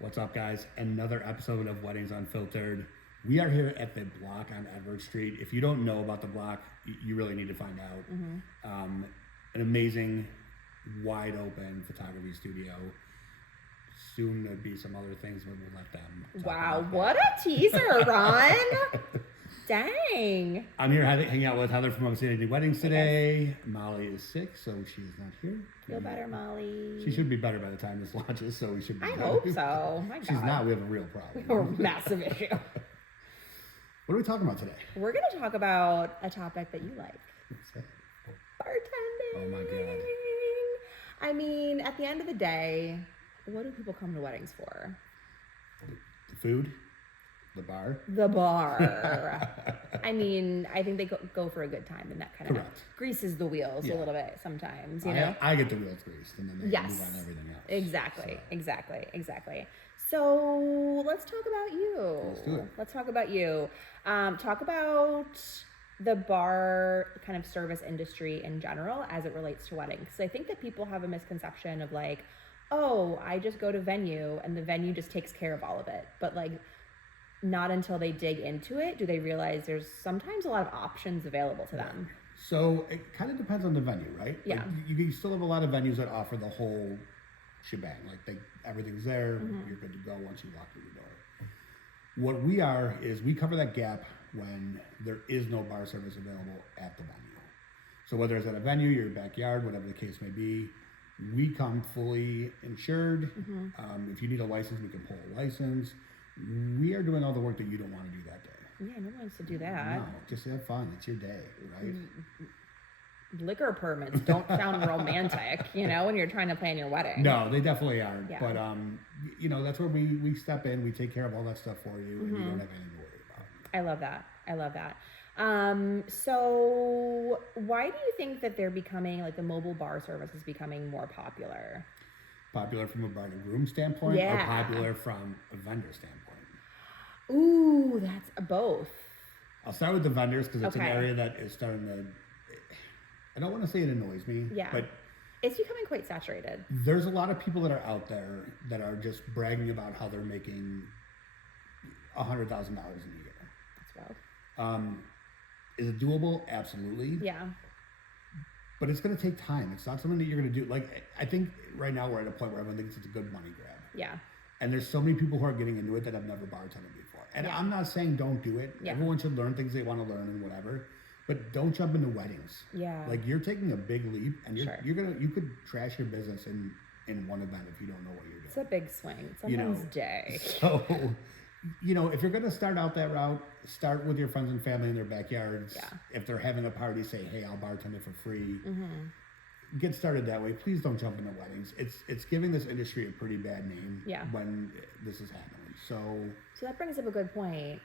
What's up, guys? Another episode of Weddings Unfiltered. We are here at the block on Edward Street. If you don't know about the block, you really need to find out. An amazing, wide open photography studio. Soon there'll be some other things, but we'll let them talk about What a teaser, Ron. Dang. I'm here hanging out with Heather from Upstate Weddings today. Molly is sick, so she's not here. Feel better, Molly. She should be better by the time this launches, so we should be I better. hope so. My God. She's not. We have a real problem. Or a massive issue. What are we talking about today? We're going to talk about a topic that you like. What's that? Bartending. Oh, my God. I mean, at the end of the day, what do people come to weddings for? The food? The bar? The bar. I mean, I think they go for a good time, and that kind of greases the wheels a little bit sometimes, you know? I get the wheels greased, and then they move on everything else. Exactly. So let's talk about you. Let's do it. Let's talk about you. Talk about the bar kind of service industry in general as it relates to weddings. So I think that people have a misconception of like, oh, I just go to venue and the venue just takes care of all of it. But like, not until they dig into it do they realize there's sometimes a lot of options available to them. So it kind of depends on the venue, right? Yeah. Like you still have a lot of venues that offer the whole shebang. Like everything's there. You're good to go once you walk through the door. What we are is we cover that gap when there is no bar service available at the venue. So whether it's at a venue, your backyard, whatever the case may be, we come fully insured. If you need a license, we can pull a license. We are doing all the work that you don't want to do that day. Yeah, no one wants to do that. No, just have fun. It's your day, right? Liquor permits don't sound romantic, you know, when you're trying to plan your wedding. No, they definitely aren't. Yeah. But, you know, that's where we step in. We take care of all that stuff for you, and you don't have anything to worry about. I love that. So why do you think that they're becoming, like the mobile bar service is becoming more popular? Popular from a bride and groom standpoint, or popular from a vendor standpoint? Ooh, that's both. I'll start with the vendors because it's an area that is starting to, I don't want to say it annoys me, but it's becoming quite saturated. There's a lot of people that are out there that are just bragging about how they're making $100,000 a year. That's wild. Is it doable? Absolutely. Yeah. But it's going to take time. It's not something that you're going to do. Like, I think right now we're at a point where everyone thinks it's a good money grab. Yeah. And there's so many people who are getting into it that have never bartended before. And I'm not saying don't do it. Yeah. Everyone should learn things they want to learn and whatever. But don't jump into weddings. Yeah. Like, you're taking a big leap, and you could trash your business in one event if you don't know what you're doing. It's a big swing. Someone's day. So, you know, if you're going to start out that route, start with your friends and family in their backyards. Yeah. If they're having a party, say, hey, I'll bartend it for free. Get started that way. Please don't jump into weddings. It's giving this industry a pretty bad name when this is happening. So that brings up a good point.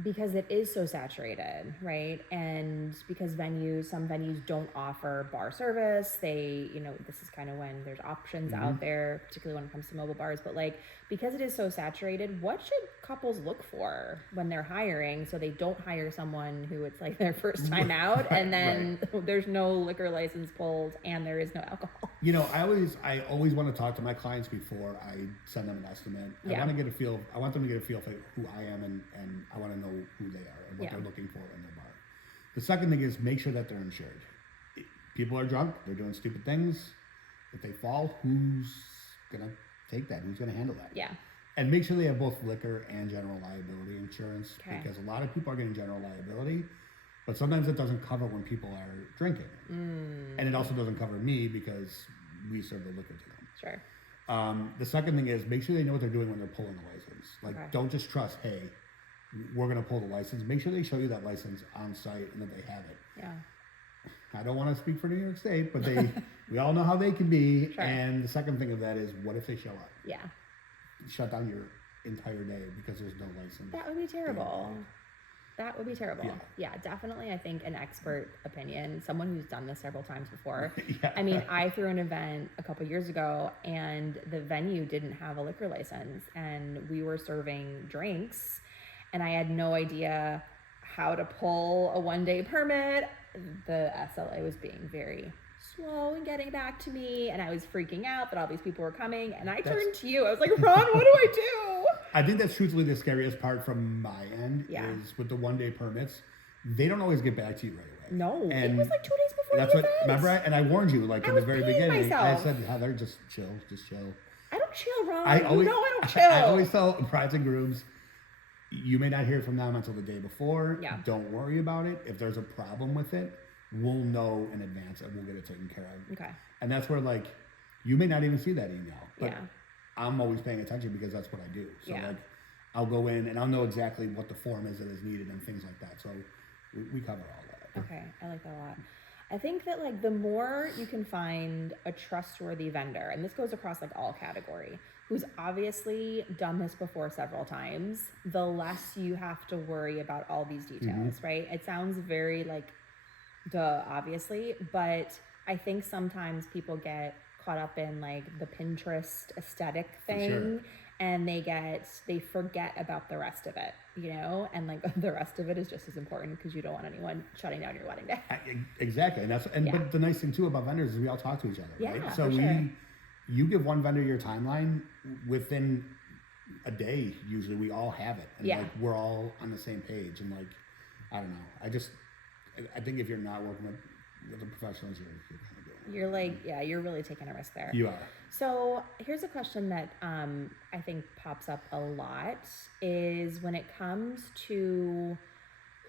Because it is so saturated, right? And because some venues don't offer bar service, they, you know, this is kind of when there's options out there, particularly when it comes to mobile bars. But like, because it is so saturated, what should couples look for when they're hiring so they don't hire someone who it's like their first time out and then there's no liquor license pulled and there is no alcohol? You know, I always want to talk to my clients before I send them an estimate. I want them to get a feel for who I am, and I want to know who they are and what they're looking for in their bar. The second thing is make sure that they're insured. People are drunk, they're doing stupid things. If they fall, who's gonna take that? Who's gonna handle that? Yeah. And make sure they have both liquor and general liability insurance, because a lot of people are getting general liability, but sometimes it doesn't cover when people are drinking. And it also doesn't cover me because we serve the liquor to them. Sure. The second thing is make sure they know what they're doing when they're pulling the license. Like, don't just trust, hey, we're going to pull the license. Make sure they show you that license on site and that they have it. Yeah. I don't want to speak for New York State, but we all know how they can be. Sure. And the second thing of that is, what if they show up? Yeah. Shut down your entire day because there's no license. That would be terrible. Yeah, definitely. I think an expert opinion, someone who's done this several times before. I mean, I threw an event a couple years ago and the venue didn't have a liquor license and we were serving drinks and I had no idea how to pull a 1-day permit. The SLA was being very slow in getting back to me, and I was freaking out that all these people were coming, and I turned to you. I was like, Ron, what do I do? I think that's truthfully the scariest part from my end is with the 1-day permits. They don't always get back to you right away. No, and it was like 2 days before that's the what, event. remember, and I warned you, like, in the very beginning. Myself. I said, Heather, just chill. I don't chill, Ron. I always chill. I always tell brides and grooms, you may not hear from them until the day before. Yeah. Don't worry about it. If there's a problem with it, we'll know in advance and we'll get it taken care of. Okay. And that's where, like, you may not even see that email, but Yeah. I'm always paying attention because that's what I do. So, Yeah. like, I'll go in and I'll know exactly what the form is that is needed and things like that. So we cover all that. Okay, I like that a lot. I think that like the more you can find a trustworthy vendor, and this goes across like all category, who's obviously done this before several times, the less you have to worry about all these details, right? It sounds very like duh, obviously, but I think sometimes people get caught up in like the Pinterest aesthetic thing. Sure. And they forget about the rest of it, you know, and like the rest of it is just as important because you don't want anyone shutting down your wedding day. Exactly, but the nice thing too about vendors is we all talk to each other, Yeah, right? So for sure. you give one vendor your timeline within a day. Usually, we all have it, and like we're all on the same page. And like, I don't know, I think if you're not working with the professionals, you're kind of doing it. You're like, you're really taking a risk there. You are. So here's a question that I think pops up a lot is when it comes to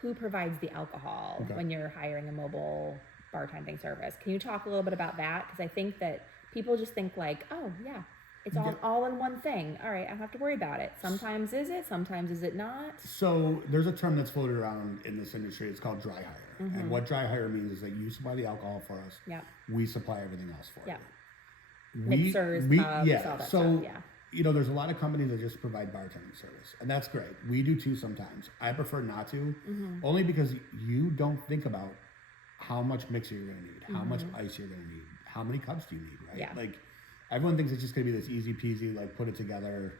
who provides the alcohol when you're hiring a mobile bartending service. Can you talk a little bit about that? Because I think that people just think like, oh yeah, it's all in one thing. All right, I don't have to worry about it. Sometimes is it, sometimes is it not? So there's a term that's floated around in this industry. It's called dry hire. And what dry hire means is that you supply the alcohol for us. Yeah. We supply everything else for you. Mixers, pubs, all that stuff. Yeah. You know, there's a lot of companies that just provide bartending service, and that's great. We do too sometimes. I prefer not to, only because you don't think about how much mixer you're going to need, how much ice you're going to need, how many cups do you need, right? Yeah. Like, everyone thinks it's just going to be this easy peasy, like, put it together.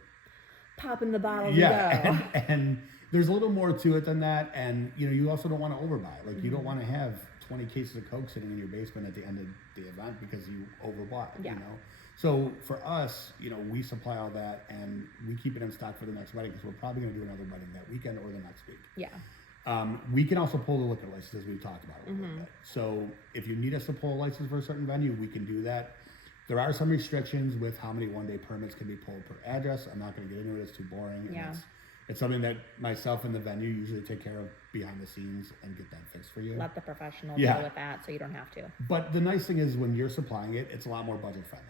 Pop in the bottle and go. And there's a little more to it than that, and, you know, you also don't want to overbuy. Like, you don't want to have 20 cases of Coke sitting in your basement at the end of the event because you overbought, you know? So for us, you know, we supply all that and we keep it in stock for the next wedding because we're probably going to do another wedding that weekend or the next week. Yeah. We can also pull the liquor license, as we've talked about a little bit. So if you need us to pull a license for a certain venue, we can do that. There are some restrictions with how many one-day permits can be pulled per address. I'm not going to get into it. It's too boring. And it's something that myself and the venue usually take care of behind the scenes and get that fixed for you. Let the professional deal with that so you don't have to. But the nice thing is when you're supplying it, it's a lot more budget friendly.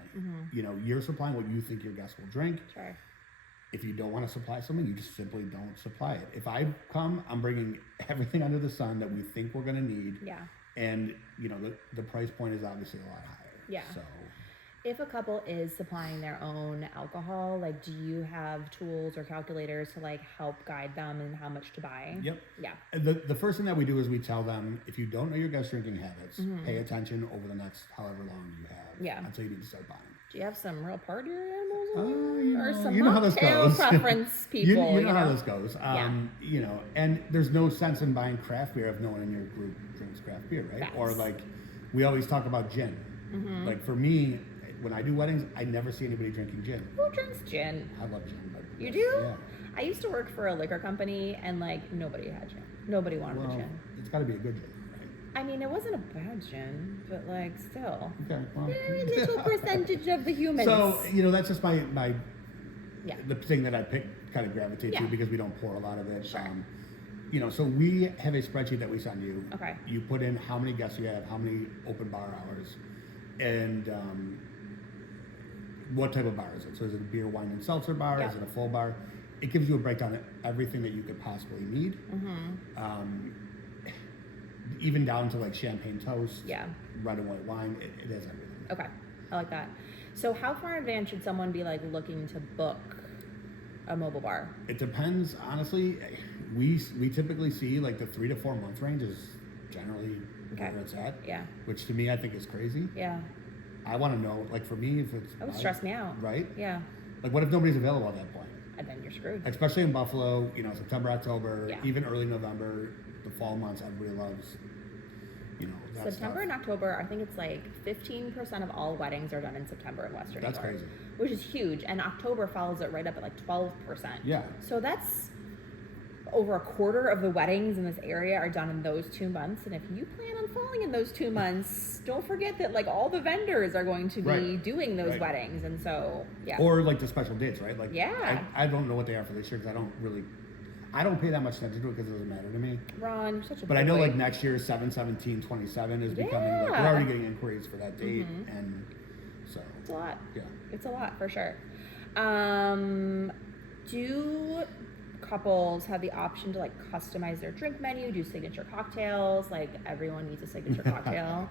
You know, you're supplying what you think your guests will drink. Sure. If you don't want to supply something, you just simply don't supply it. If I come, I'm bringing everything under the sun that we think we're going to need. Yeah. And, you know, the price point is obviously a lot higher. Yeah. So if a couple is supplying their own alcohol, like, do you have tools or calculators to like help guide them in how much to buy? Yep. Yeah. The first thing that we do is we tell them, if you don't know your guest drinking habits, pay attention over the next however long you have until you need to start buying. Do you have some real party animals or some you know how this goes. preference people? you know how this goes. You know, and there's no sense in buying craft beer if no one in your group drinks craft beer, right? Facts. Or like, we always talk about gin. Like for me, when I do weddings, I never see anybody drinking gin. Who drinks gin? I love gin. But you do? Yeah. I used to work for a liquor company, and like nobody had gin. Nobody wanted a gin. It's got to be a good gin, right? I mean, it wasn't a bad gin, but like still, Okay. Well. very little percentage of the humans. So you know, that's just my the thing that I kind of gravitate to because we don't pour a lot of it. Sure. You know, so we have a spreadsheet that we send you. Okay. You put in how many guests you have, how many open bar hours, and what type of bar is it? So is it a beer, wine, and seltzer bar? Is it a full bar? It gives you a breakdown of everything that you could possibly need. Even down to like champagne toast, red and white wine. It has everything. Okay, I like that. So how far in advance should someone be like looking to book a mobile bar? It depends, honestly. We typically see like the 3 to 4 month range is generally where it's at. Yeah. Which to me I think is crazy. Yeah. I want to know, like for me, if it's... That would stress me out. Right? Yeah. Like what if nobody's available at that point? And then you're screwed. Especially in Buffalo, you know, September, October, even early November, the fall months, everybody loves You know, that September stuff. and October, I think it's like 15% of all weddings are done in September in Western New That's York, crazy. which is huge. And October follows it right up at like 12%. Yeah. So that's over a quarter of the weddings in this area are done in those 2 months. And if you plan on falling in those 2 months, don't forget that like all the vendors are going to be Right. doing those Right. weddings. And so, yeah. Or like the special dates, right? Like, Yeah. I don't know what they are for this year because I don't pay that much attention to it because it doesn't matter to me. Ron, you're such a But I big know boy. like next year, 7/17/27 is becoming like, we're Yeah. already getting inquiries for that date. And so, It's a lot. yeah. It's a lot for sure. Do couples have the option to like customize their drink menu, do signature cocktails? Like everyone needs a signature cocktail.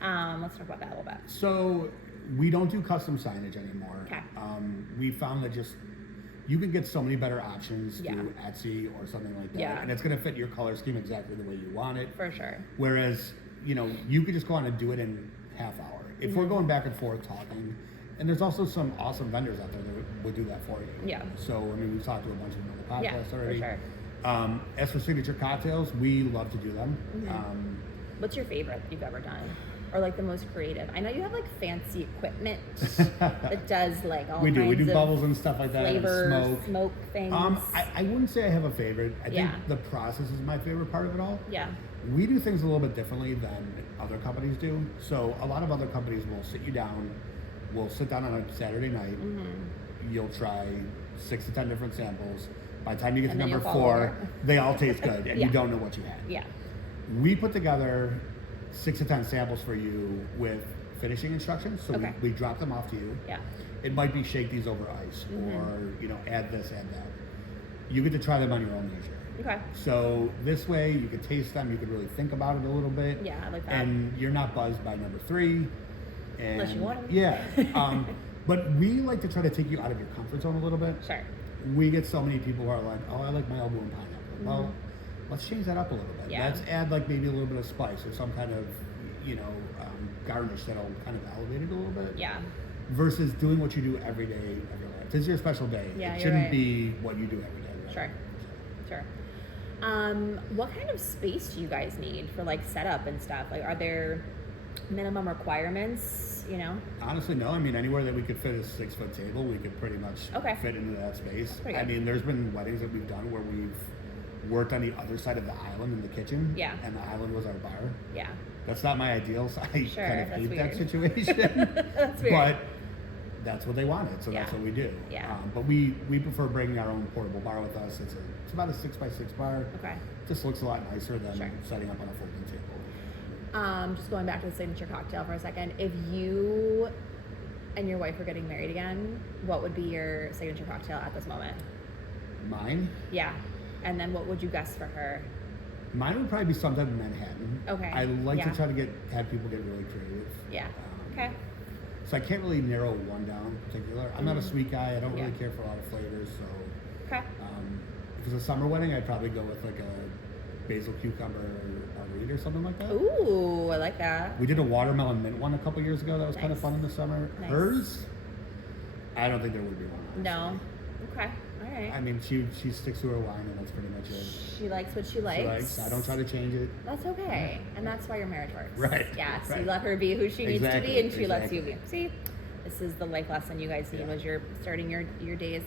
Let's talk about that a little bit. So we don't do custom signage anymore. Okay. We found that just you can get so many better options Yeah. through Etsy or something like that, Yeah. and it's going to fit your color scheme exactly the way you want it. For sure. Whereas, you know, you could just go on and do it in half hour. If we're going back and forth talking, and there's also some awesome vendors out there that would do that for you. Yeah. So, I mean, we've talked to a bunch of them on the Yeah, podcast for already. sure. As for signature cocktails, we love to do them. What's your favorite that you've ever done? Or like the most creative? I know you have like fancy equipment that does like all We kinds do of bubbles and stuff like that, and flavors, smoke things. I wouldn't say I have a favorite. I think Yeah. the process is my favorite part of it all. Yeah. We do things a little bit differently than other companies do. So a lot of other companies will sit you down, we'll sit down on a Saturday night, you'll try 6 to 10 different samples. By the time you get And to then number you'll fall 4, over. they all taste good and Yeah. you don't know what you had. Yeah. We put together 6 to 10 samples for you with finishing instructions. So Okay. we drop them off to you. Yeah. It might be shake these over ice or, you know, add this, add that. You get to try them on your own leisure. Okay. So this way you can taste them, you can really think about it a little bit. Yeah, I like that. And you're not buzzed by number 3. And Unless you want 'em. Yeah. But we like to try to take you out of your comfort zone a little bit. Sure. We get so many people who are like, oh, I like my elbow and pineapple. Well, let's change that up a little bit. Yeah. Let's add like maybe a little bit of spice or some kind of, you know, garnish that'll kind of elevate it a little bit. Yeah. Versus doing what you do every day of your life. This is your special day. Yeah, it you're shouldn't right. be what you do every day. Right? Sure. Sure. What kind of space do you guys need for like setup and stuff? Like, are there minimum requirements? You know? Honestly, no. I mean, anywhere that we could fit a 6-foot table, we could pretty much Okay. fit into that space. pretty I good. mean, there's been weddings that we've done where we've worked on the other side of the island in the kitchen. Yeah. And the island was our bar. Yeah. That's not my ideal, so I Sure, kind of that's hate that weird. situation. That's weird. But that's what they wanted, so that's Yeah. what we do. Yeah. But we prefer bringing our own portable bar with us. It's about a 6x6 bar. Okay. Just looks a lot nicer than Sure. setting up on a folding table. Just going back to the signature cocktail for a second. If you and your wife were getting married again, what would be your signature cocktail at this moment? Mine? Yeah. And then what would you guess for her? Mine would probably be some type of Manhattan. Okay, I like yeah. to try to have people get really creative. Yeah. Um, Okay. So I can't really narrow one down in particular. I'm not a sweet guy. I don't really Yeah. care for a lot of flavors. So Okay. if it's a summer wedding, I'd probably go with like a basil cucumber margarita or something like that. Ooh, I like that. We did a watermelon mint one a couple years ago. That was kind of Nice. fun in the summer. Nice. Hers, I don't think there would be one. No. honestly. Okay. All right. I mean, she sticks to her wine, and that's pretty much it. She likes what she She likes. I don't try to change it. That's okay. And that's why your marriage works. Right, Yes. right. You let her be who she needs to Exactly, be, and she lets you exactly. be. See? This is the life lesson you guys need Yeah. as you're starting your days.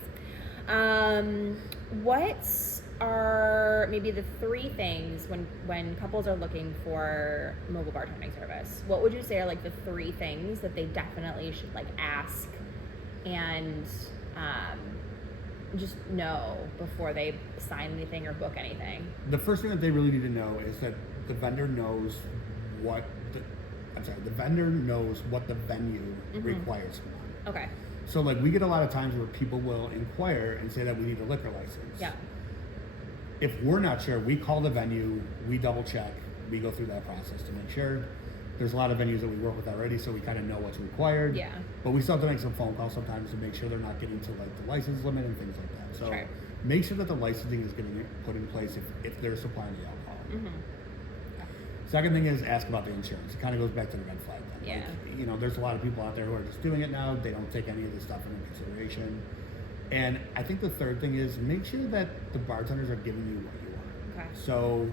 What are maybe the 3 things when couples are looking for mobile bartending service? What would you say are like the 3 things that they definitely should like ask and just know before they sign anything or book anything? The first thing that they really need to know is that the vendor knows what the vendor knows what the venue requires from them. Okay. So like we get a lot of times where people will inquire and say that we need a liquor license. Yeah. If we're not sure, we call the venue, we double check, we go through that process to make sure. There's a lot of venues that we work with already, so we kind of know what's required. Yeah. But we still have to make some phone calls sometimes to make sure they're not getting to like the license limit and things like that. So Sure. make sure that the licensing is getting put in place if they're supplying the alcohol. Second thing is ask about the insurance. It kind of goes back to the red flag thing. Yeah. Like, you know, there's a lot of people out there who are just doing it now. They don't take any of this stuff into consideration. And I think the third thing is make sure that the bartenders are giving you what you want. Okay. So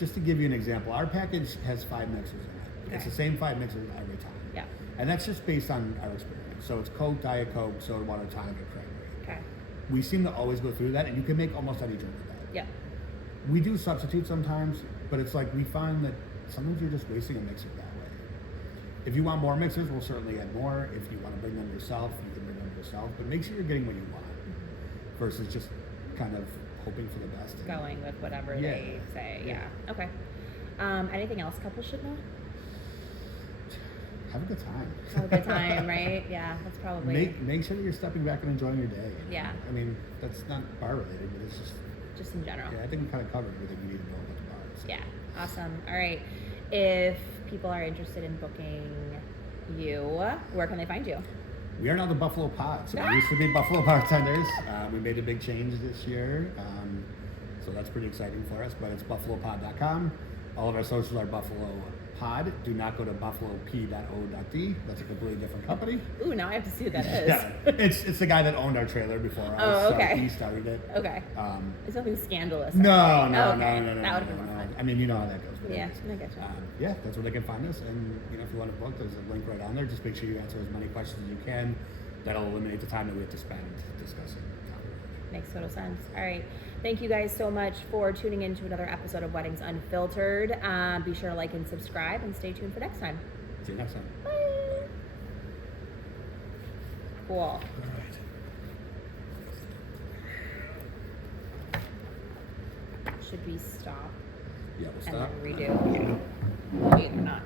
just to give you an example, our package has 5 mixers in it. It's Okay. the same 5 mixers every time. Yeah. And that's just based on our experience. So it's Coke, Diet Coke, soda water, tonic, and cranberry. Okay. We seem to always go through that, and you can make almost any drink with that. Yeah. We do substitute sometimes, but it's like we find that sometimes you're just wasting a mixer that way. If you want more mixers, we'll certainly add more. If you want to bring them yourself, you can bring them yourself. But make sure you're getting what you want versus just kind of hoping for the best. And Going with whatever they say. Yeah. Okay. Anything else couples should know? have a good time. Have a good time, right? Yeah, that's probably Make sure that you're stepping back and enjoying your day. Yeah. I mean, that's not bar related, but it's just in general. yeah. I think we kind of covered everything we need to know about the bars. Yeah, awesome. All right. If people are interested in booking you, where can they find you? We are now the Buffalo Pod. So we used to be Buffalo Bartenders. We made a big change this year. So that's pretty exciting for us, but it's buffalopod.com. All of our socials are Buffalo Pod. Do not go to buffalop.o.d. That's a completely different company. Ooh, now I have to see who that is. Yeah, it's the guy that owned our trailer before us. Oh, okay. So he started it. Okay. It's nothing scandalous. No. Oh, okay. That That would have been more fun. I mean, you know how that goes. But Yeah, anyways, I get you. yeah, that's where they can find us. And if you want to book, there's a link right on there. Just make sure you answer as many questions as you can. That'll eliminate the time that we have to spend discussing. Makes total sense. All right. Thank you guys so much for tuning in to another episode of Weddings Unfiltered. Be sure to like and subscribe and stay tuned for next time. See you next time. Bye. Cool. All right. Should we stop Yeah, we'll and stop. then redo? Yeah. Wait, not.